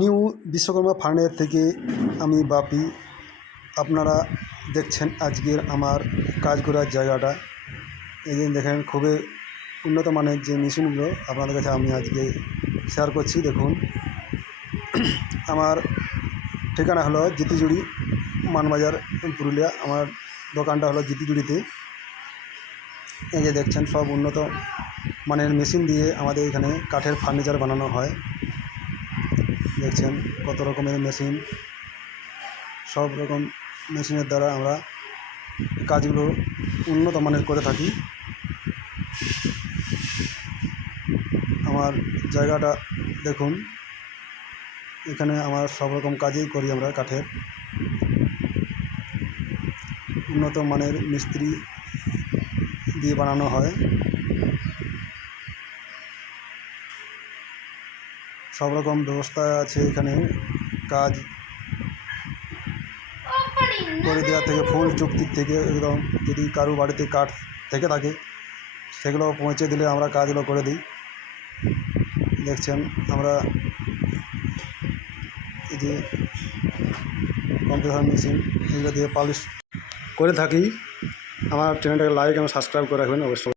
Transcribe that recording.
New Vishwakarma furniture থেকে আমি বাপি। আপনারা দেখছেন আজকের আমার কাজ করার জায়গাটা। এই যে দেখেন খুবই উন্নত মানের যে মেশিনগুলো আপনাদের কাছে আমি আজকে শেয়ার করছি। দেখুন, আমার ঠিকানা হলো জিতিজুড়ি, মানবাজার, পুরুলিয়া। আমার দোকানটা হলো জিতিজুড়িতে। এই যে দেখছেন সব উন্নত মানের মেশিন দিয়ে আমাদের এখানে কাঠের ফার্নিচার বানানো হয়। দেখছেন কত রকমের মেশিন, সব রকম মেশিনের দ্বারা আমরা কাজগুলো উন্নত মানের করে থাকি। আমার জায়গাটা দেখুন, এখানে আমার সব রকম কাজই করি আমরা। কাঠের উন্নত মানের মিস্ত্রি দিয়ে বানানো হয়। সব রকম ব্যবস্থা আছে এখানে। কাজ করে দেওয়া থেকে ফুল চুক্তির থেকে একদম, যদি কারো বাড়িতে কাঠ থেকে থাকে সেগুলো পৌঁছে দিলে আমরা কাজগুলো করে দিই। দেখছেন আমরা এই যে কম্প্রেসার মেশিন এগুলো দিয়ে পালিশ করে থাকি। আমার চ্যানেলটাকে লাইক এবং সাবস্ক্রাইব করে রাখবেন অবশ্যই।